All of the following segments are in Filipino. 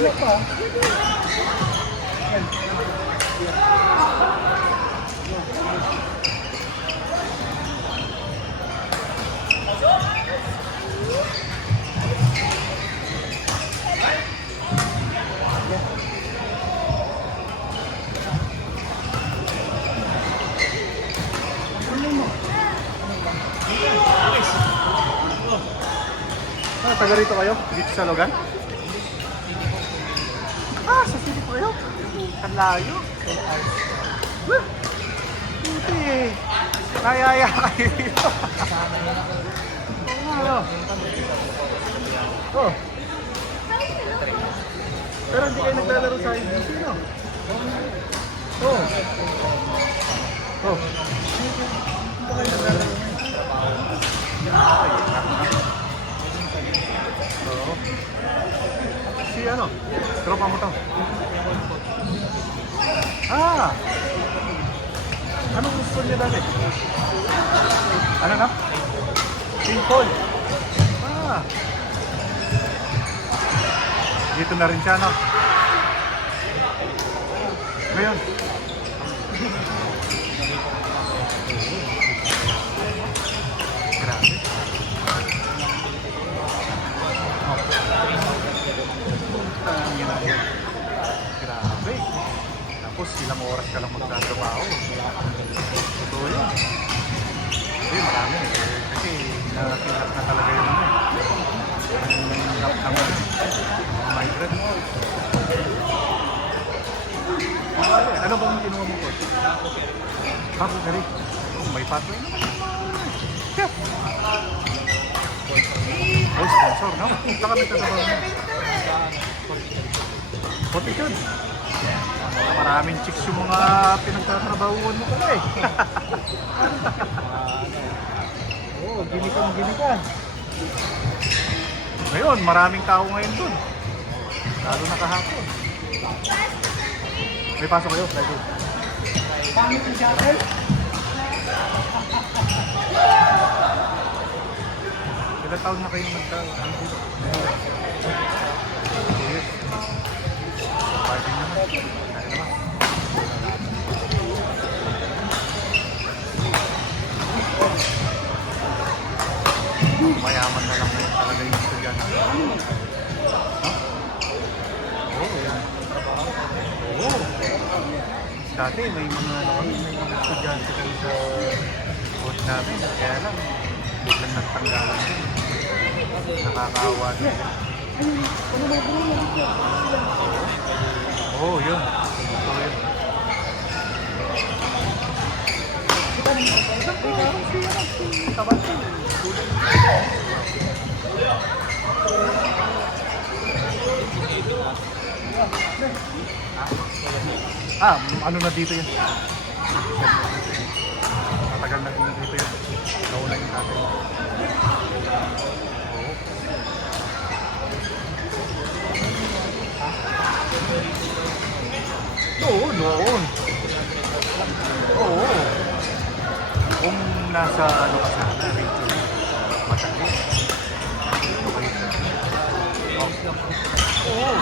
Wala pa. Taga rito kayo? Dito sa Logan? Ah, sa city po kayo? Ang layo. Buti eh. Kaya kayo dito. Ano? Oh. Pero hindi kayo naglalaro sa IBC, no? Oh. Oh. Hindi kayo naglalaro. Oo. Si ano? Tropa mo to? Ah! Anong gusto niya dati? Ano na? Simple. Ah! Dito na rin siya, no? Ngayon. Grabe. Grabe. Tapos ilang oras ka lang magtatrabaho. Totoo yun. Hindi, marami eh. Kasi nakilap na talaga yun ano eh. Ang hirap ng mga migrant. Ano bang kinuha mo ko? Bago ka rin. May pathway naman. Chef! Oh, sponsor, no? Saka nagtatrabaho mo. Fortitude. Maraming chicks yung mga pinagtatrabahuan mo pala eh. Oo, ginikan. Ngayon, maraming tao ngayon dun. Lalo na kahapon. May pasok kayo, Friday. Pangit yung jacket? Ilang taon na kayo nagtatrabaho dito? Yes. Party naman. Kaya naman. Mayaman na lang talaga yung estudyante. Huh? Oo, yan. Oo. Dati may mga estudyante kami sa coach namin. Kaya lang, biglang nagtanggalan din. Nakakaawa din. Oo, yun. Ito yun. Ah, ano na dito yun? Matagal na dito yun. Nauna yung natin. Oo, noon. Oo. Kung nasa ano ka sana, region, matagal. Okay na. Oo.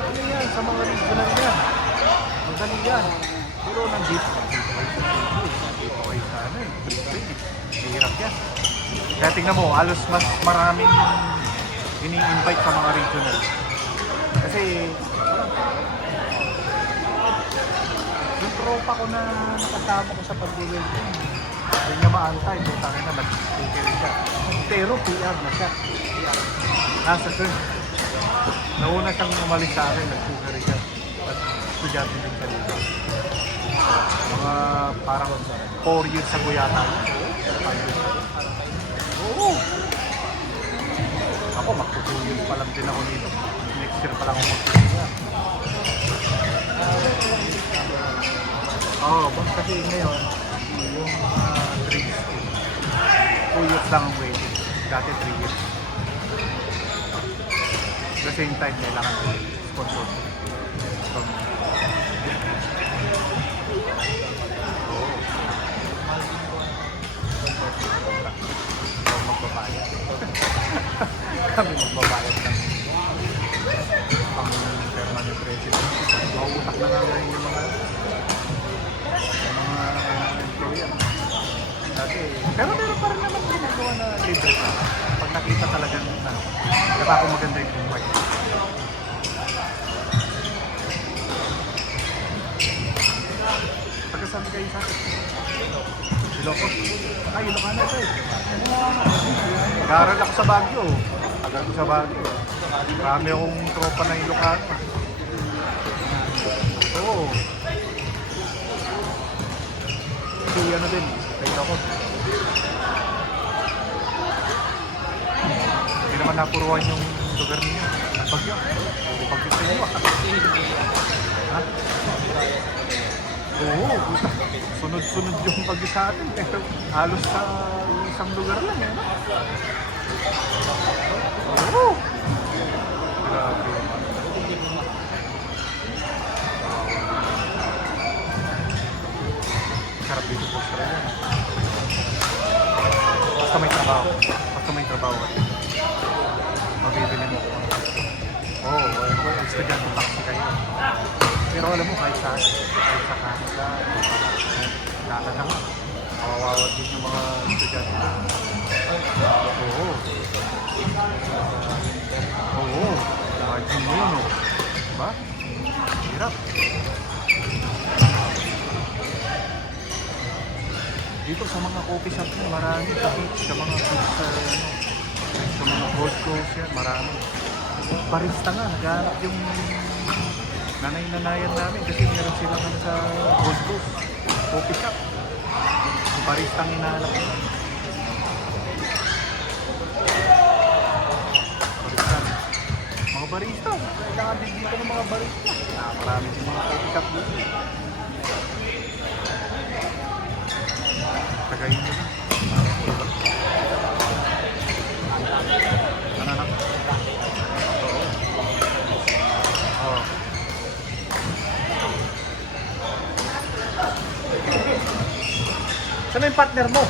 Ano yan, sa mga regional yan. Madali yan. Pero nandito kayo sa ano eh. Mahirap yan. Kaya tingnan mo, halos mas maraming ini-invite sa mga regional. Kasi yung tropa ko na nakasama ko sa pag-welcome, hindi niya maantay, kung tangin na nag-speaker siya. Pero PR na siya. PR. Nasa turn. Nauna siyang umalis sa akin, nag-speaker siya. At estudyante din siya dito. Mga parang 4 years ago yata. 5 years ago. Oo. Ako, magtutuloy pa lang din ako dito. Next year pa lang ako magtutuloy. Oo, kasi ngayon, yung 3 years. 2 years lang ang waiting. Dati 3 years. At the same time, kailangan sponsor. So, magbabayad. pa ako maganda yung buhay. Pagkasabi kayo sa akin. Ilocos. Ay, Ilocano ito eh. Nag-aaral ako sa Baguio. Tagal ko sa Baguio. Marami akong tropa na Ilocano. Oo. So, ano din. Sa Ilocos. Hindi naman napuruan yung lugar niya. Bagyo. Bagyo sa iyo. Ha? Oo. Sunod-sunod yung bagyo sa atin. Pero halos sa isang lugar lang. Eh, no? Oo. Grabe naman. Sarap dito po sa rin. Basta may trabaho. Basta may trabaho. Mabibili mo. Oo, estudyante taxi kayo. Pero alam mo, kahit sa Canada, Canada mo, kawawa din yung mga estudyante. Oo. Oo. Imagine mo yun, oh. Diba? Hirap. Dito sa mga coffee shop yan, marami sa beach, sa mga beach, sa mga Gold Coast yan, marami. Barista nga, naghanap yung nanay-nanayan namin kasi meron silang sa Gold Coast, coffee shop. Yung barista ang hinahanap nila. Barista. Mga barista, kailangan din dito ng mga barista. Marami din mga coffee shop dito. Tagayin nyo na. Ano? Oo. Oo. Saan yung partner mo?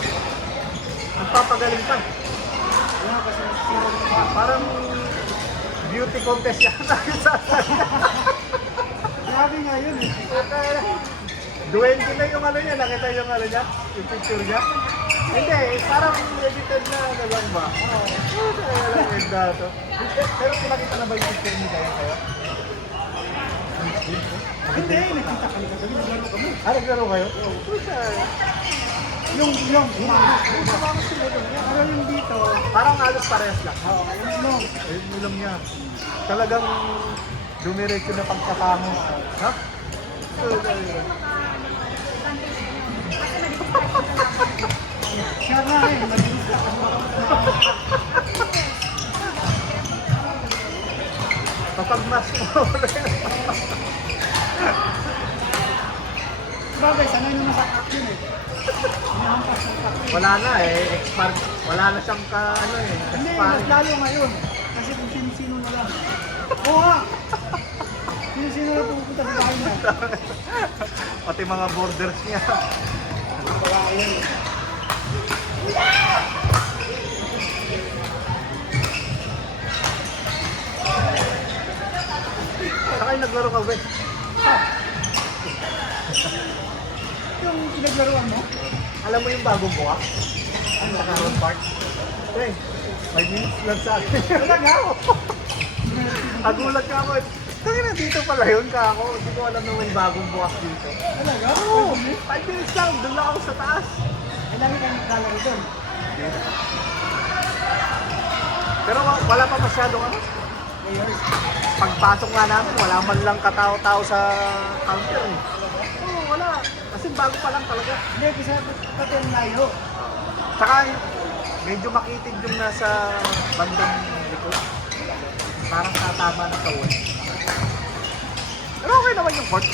Nagpapagaling ka. Parang beauty contest yan. Grabe nga yun eh. Duwende na yung ano niya, nakita yung ano niya? Yung picture niya? Hindi, parang edited na lang ba? Oo, talagang edda to. Pero pinakita na ba yung picture niya kayo? Hindi, nakita kami kagabi, naglaro kami. Ah, naglaro kayo? Oo. Yung, sumama sila doon. Pero yung dito, Parang halos parehas lang. oo, yung Ayun mo lang niya. Talagang dumiretso na pagkatamo. Ha? siya nga eh, malinis ka kami. Kapag mas mo Bagay, sanay naman sa action eh. Hinahampas ng action. wala na eh, expert. Wala na siyang ano eh, Hindi, expert. mas lalo ngayon. Kasi kung sino-sino na lang. Oo nga! Sino-sino na pupunta sa bahay niya. Pati mga borders niya. Wala yun eh. Saka yung naglaro ka, Ben. Yung pinaglaruan mo, Alam mo yung bagong buka? Ano sa Caron Park? Eh, 5 minutes lang sa akin. talaga? Nagulat ka ako. Kasi nandito pala yun ka ako. Hindi ko alam na may bagong bukas dito. Talaga? Oo, 5 minutes lang. Doon lang ako sa taas. Ay, lagi kayo naglalaro doon. Pero wala pa masyadong ano. Players. Pagpasok nga namin, wala man lang katao-tao sa counter eh. Oo, wala. Kasi bago pa lang talaga. Hindi, kasi pati ang layo. Saka medyo makitid yung nasa bandang likod. Parang tatama na sa wall. Pero okay naman yung court.